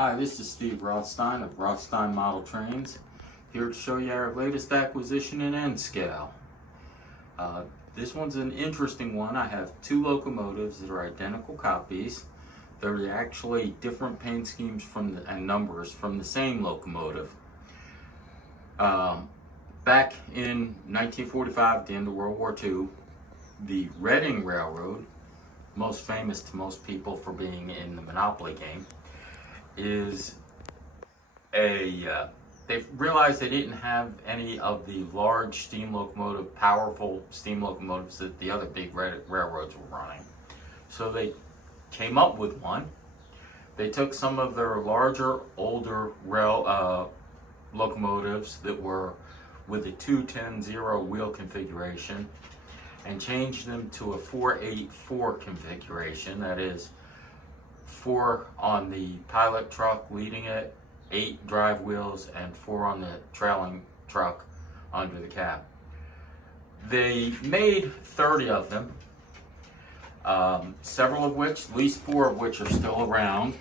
Hi, this is Steve Rothstein of Rothstein Model Trains, here to show you our latest acquisition in N-scale. This one's an interesting one. I have two locomotives that are identical copies. They're actually different paint schemes and numbers from the same locomotive. Back in 1945, the end of World War II, the Reading Railroad, most famous to most people for being in the Monopoly game, they realized they didn't have any of the large steam locomotive, powerful steam locomotives that the other big railroads were running. So they came up with one. They took some of their larger, older locomotives that were with a 2-10-0 wheel configuration and changed them to a 4-8-4 configuration. That is, 4 on the pilot truck leading it, 8 drive wheels, and 4 on the trailing truck under the cab. They made 30 of them, several of which, at least 4 of which, are still around.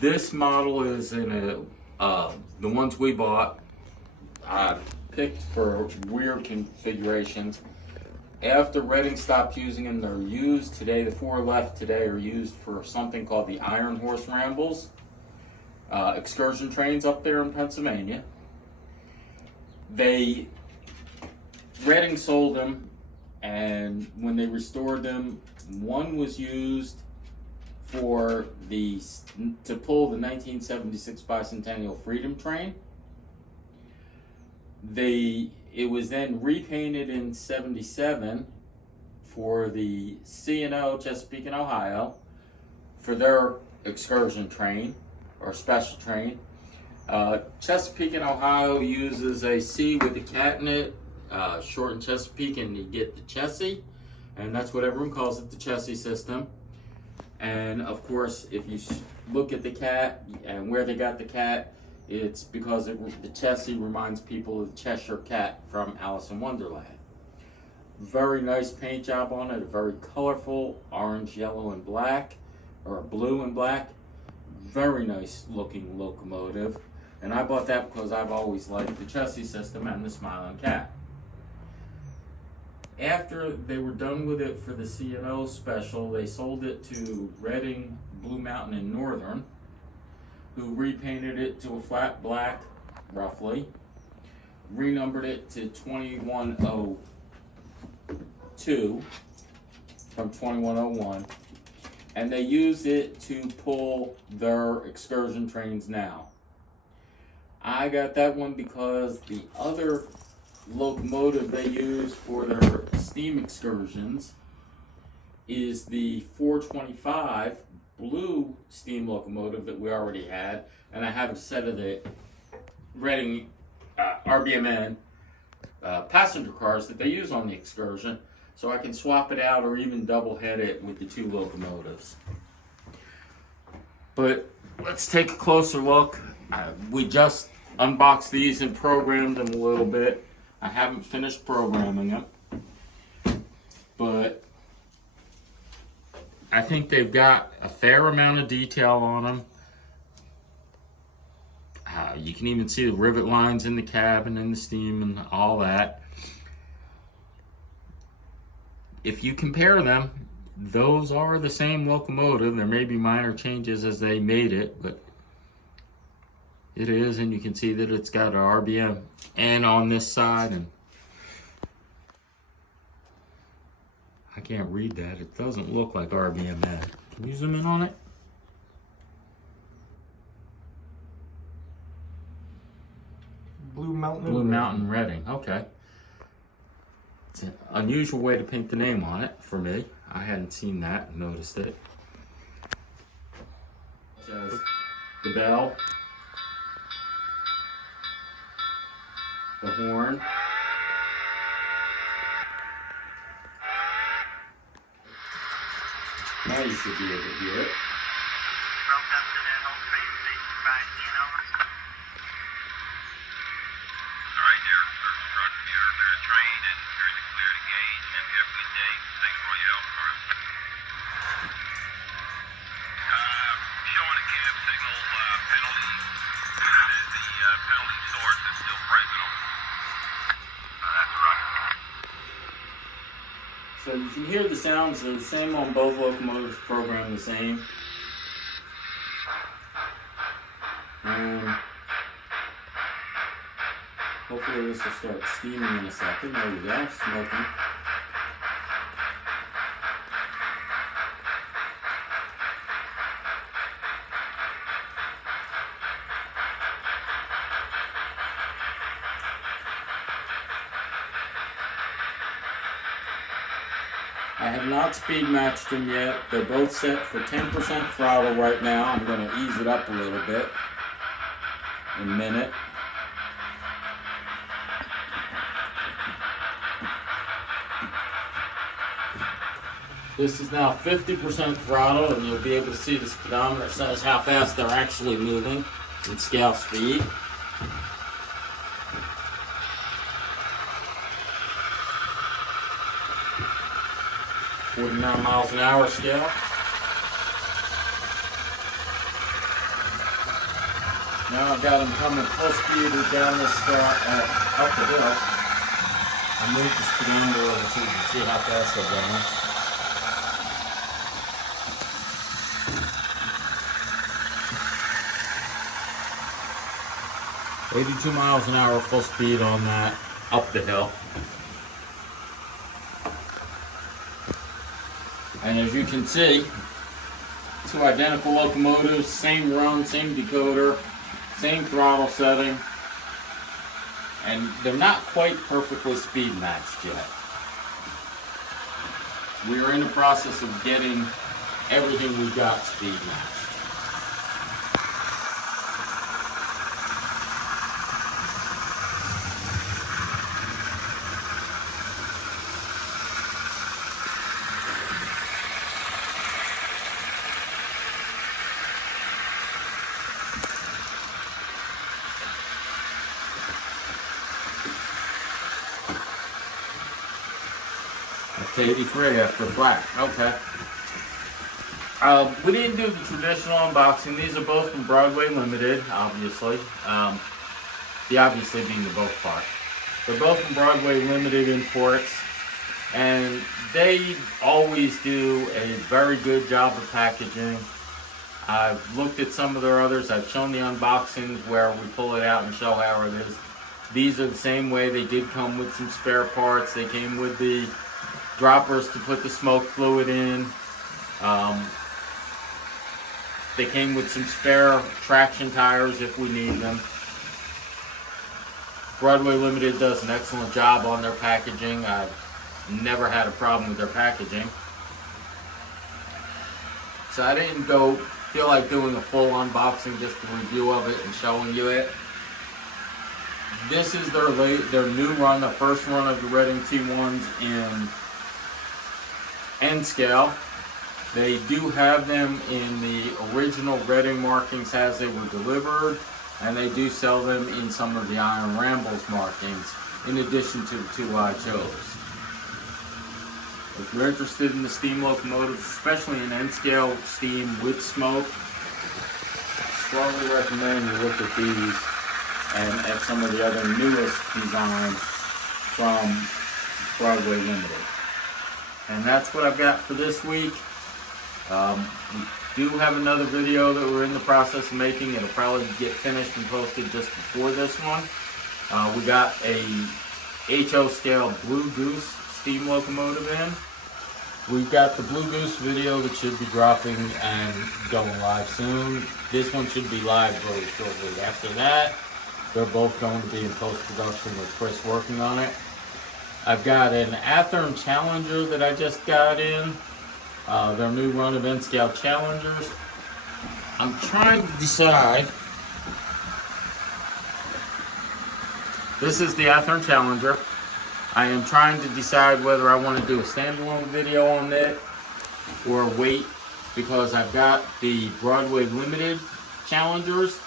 This model is in the ones we bought, picked for weird configurations. After Reading stopped using them, they're used today. The 4 left today are used for something called the Iron Horse Rambles, excursion trains up there in Pennsylvania. Reading sold them, and when they restored them, one was used to pull the 1976 bicentennial Freedom Train. It was then repainted in '77 for the C&O, Chesapeake and Ohio, for their excursion train or special train. Chesapeake and Ohio uses a C with a cat in it, short in Chesapeake, and you get the Chessie, and that's what everyone calls it, the Chessie system. And of course, if you look at the cat and where they got the cat, it's because the Chessie reminds people of the Cheshire Cat from Alice in Wonderland. Very nice paint job on it, a very colorful orange, yellow, and black, or blue and black. Very nice looking locomotive. And I bought that because I've always liked the Chessie system and the Smiling Cat. After they were done with it for the C&O special, they sold it to Reading, Blue Mountain, and Northern, who repainted it to a flat black, roughly, renumbered it to 2102 from 2101, and they use it to pull their excursion trains now. I got that one because the other locomotive they use for their steam excursions is the 425 blue steam locomotive that we already had, and I have a set of the Reading RBMN passenger cars that they use on the excursion, so I can swap it out or even double head it with the 2 locomotives. But let's take a closer look. We just unboxed these and programmed them a little bit. I haven't finished programming them, but I think they've got a fair amount of detail on them. You can even see the rivet lines in the cabin and the steam and all that. If you compare them, those are the same locomotive. There may be minor changes as they made it, but it is, and you can see that it's got an RBMN on this side, and I can't read that. It doesn't look like RBMN. Can you zoom in on it? Blue Mountain Reading. Okay. It's an unusual way to paint the name on it for me. I hadn't seen that and noticed it. It says the bell, the horn, now you should be able to hear it. Alright, dear. Search truck, commuter, clear the train, and here's the clear to gauge, and have a good day. Thanks for all your help, alright? Showing a cab 6 penalty source is still present. That's right. So you can hear the sounds, they're the same on both locomotives, programmed the same. And hopefully this will start steaming in a second. There we go, smoking. I have not speed matched them yet. They're both set for 10% throttle right now. I'm going to ease it up a little bit in a minute. This is now 50% throttle, and you'll be able to see the speedometer says how fast they're actually moving in scale speed. .49 miles an hour scale. Now I've got them coming full speed down this up the hill. I'll move the speedometer over so you can see how fast they're going. 82 miles an hour full speed on that up the hill. And as you can see, two identical locomotives, same run, same decoder, same throttle setting, and they're not quite perfectly speed matched yet. We are in the process of getting everything we got speed matched. Up to 83 after flat. Okay. We didn't do the traditional unboxing. These are both from Broadway Limited, obviously. The obviously being the both part. They're both from Broadway Limited imports, and they always do a very good job of packaging. I've looked at some of their others. I've shown the unboxings where we pull it out and show how it is. These are the same way. They did come with some spare parts. They came with the droppers to put the smoke fluid in. They came with some spare traction tires if we need them. Broadway Limited does an excellent job on their packaging. I've never had a problem with their packaging. So I didn't feel like doing a full unboxing, just a review of it and showing you it. This is their new run, the first run of the Reading T-1s in N scale. They do have them in the original Reading markings as they were delivered, and they do sell them in some of the Iron Rambles markings, in addition to the two I chose. If you're interested in the steam locomotives, especially in N scale steam with smoke, I strongly recommend you look at these and at some of the other newest designs from Broadway Limited. And that's what I've got for this week. We do have another video that we're in the process of making. It'll probably get finished and posted just before this one. We got a HO scale Blue Goose steam locomotive in. We've got the Blue Goose video that should be dropping and going live soon. This one should be live very shortly. After that, they're both going to be in post-production with Chris working on it. I've got an Athearn Challenger that I just got in. Their new run of N-scale Challengers. I'm trying to decide. This is the Athearn Challenger. I am trying to decide whether I want to do a standalone video on it or wait, because I've got the Broadway Limited Challengers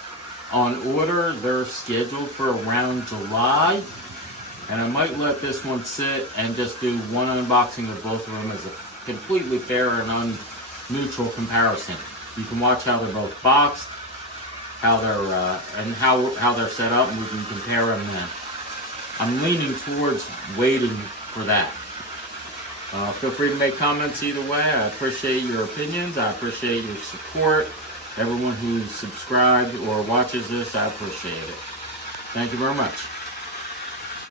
on order. They're scheduled for around July, and I might let this one sit and just do one unboxing of both of them as a completely fair and neutral comparison. You can watch how they're both boxed, how they're and how they're set up, and we can compare them then. I'm leaning towards waiting for that. Feel free to make comments either way. I appreciate your opinions. I appreciate your support. Everyone who's subscribed or watches this, I appreciate it. Thank you very much.